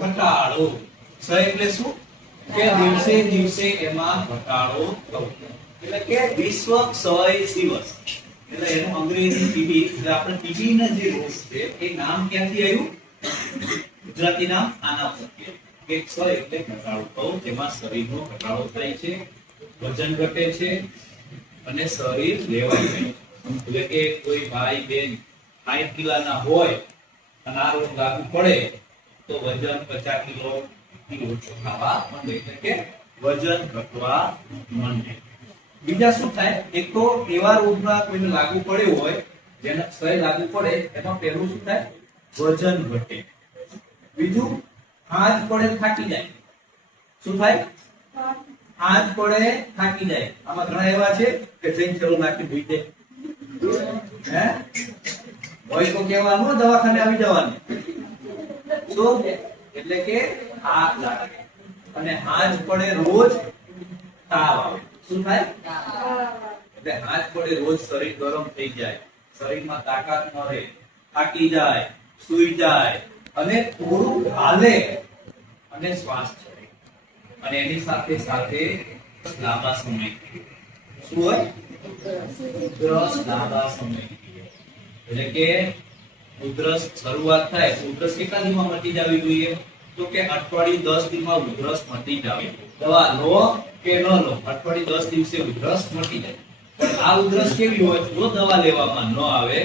ઘટાડો. ક્ષય એટલે શું? કે દિવસે દિવસે એમાં ઘટાડો થવો. એટલે કે વિશ્વ ક્ષય દિવસ. એટલે એનું અંગ્રેજી ટીબી, એટલે આપણે ટીબી ના જે રોગ છે એ નામ ક્યાંથી આવ્યું? ગુજરાતી નામ આના પરથી. કે ક્ષય એટલે ઘટાડો થવો, જેમાં શરીરનો ઘટાડો થાય છે, વજન ઘટે છે અને શરીર લેવાય જાય. એટલે કે કોઈ ભાઈ બેન 60 કિલોના હોય અને આ રોગ લાગુ પડે તો વજન 50 કિલો થી ઓછું થવા માંડે, એટલે કે વજન ઘટવા માંડે. બીજા શું થાય? એક તો એવા રોગમાં કોઈને લાગુ પડ્યો હોય, જેને ક્ષય લાગુ પડે, એમાં પહેલું શું થાય? વજન ઘટે. બીજું, હાથ પડે થાકી જાય. શું થાય? હાથ પડે થાકી જાય. આમાં ઘણા એવા છે કે જઈને ચલો નાખી ભૂઈ દે. હે હોય તો કહેવાનું, દવાખાને આવી જવાનું. શું? એટલે કે હાથ લાગે. અને હાથ પડે રોજ તાવ આવે. શું થાય? એટલે હાથ પડે રોજ શરીર ગરમ થઈ જાય, શરીરમાં તાકાત ન રહે, થાકી જાય, સૂઈ જાય અને થોડું હાલે અને શ્વાસ ચડે. અને એની સાથે સાથે લાંબા સમય શું હોય? ઉધરસ લાંબા સમય. એટલે કે ઉધરસ શરૂઆત થાય, ઉધરસ કેટલા દિવસમાં મટી જવી જોઈએ? તો કે અઠવાડિયું 10 દિવસમાં ઉધરસ મટી જાય. દવા લો કે ન લો, અઠવાડિયું 10 દિવસે ઉધરસ મટી જાય. પણ આ ઉધરસ કેવી હોય? જો દવા લેવામાં ન આવે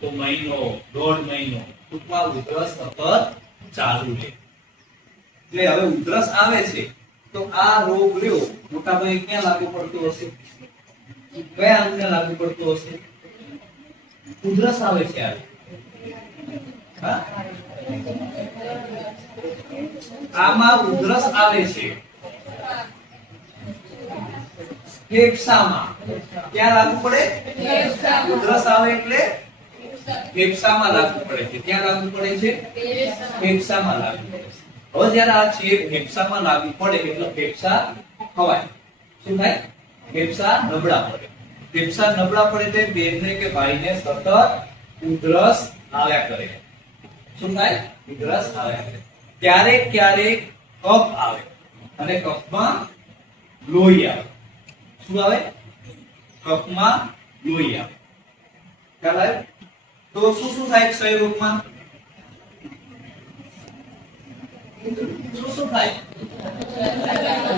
તો મહિનો, 1.5 મહિનો ટૂંકમાં ઉધરસ સતત ચાલુ રહે. એટલે હવે ઉધરસ આવે છે તો આ રોગ લ્યો મોટા ભાઈ ક્યાં લાગુ પડતો હશે? કયા અંગને લાગુ પડતો હશે? ઉધરસ આવે છે આમાં ઉધરસ આવે છે ફેફસામાં. ક્યાં લાગુ પડે? ઉધરસ આવે એટલે ફેફસામાં લાગુ પડે છે. ક્યાં લાગુ પડે છે? ફેફસામાં લાગુ પડે છે. હવે જ્યારે આ છે ફેફસામાં લાગુ પડે એટલે ફેફસા ખવાય. શું થાય? ફેફસા નબળા પડે. ફેફસા નબળા પડે તે બેનને કે ભાઈને સતત ઉધરસ આવ્યા કરે. શું થાય? ઉધરસ આવ્યા કરે. ક્યારેક ક્યારેક કફ આવે અને કફમાં લોહી આવે. શું આવે? કફમાં લોહી આવે. ખ્યાલ આવ્યો? તો શું શું થાય ક્ષય રોગમાં? શું થાય?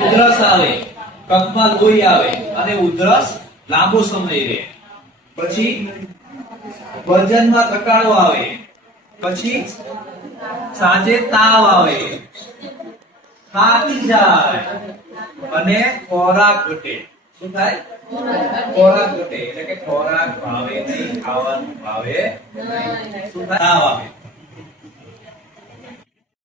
ઉધરસ આવે, કફમાં લોહી આવે અને ઉધરસ લાંબો સમય રહે. પછી વજનમાં ઘટાડો આવે. પછી સાંજે તાવ આવે, થાકી જાય અને ખોરાક ઘટે. શું થાય? ખોરાક ઘટે. એટલે કે ખોરાક ભાવે નહીં, ખાવાનું ભાવે નહીં. શું થાય? તાવ આવે.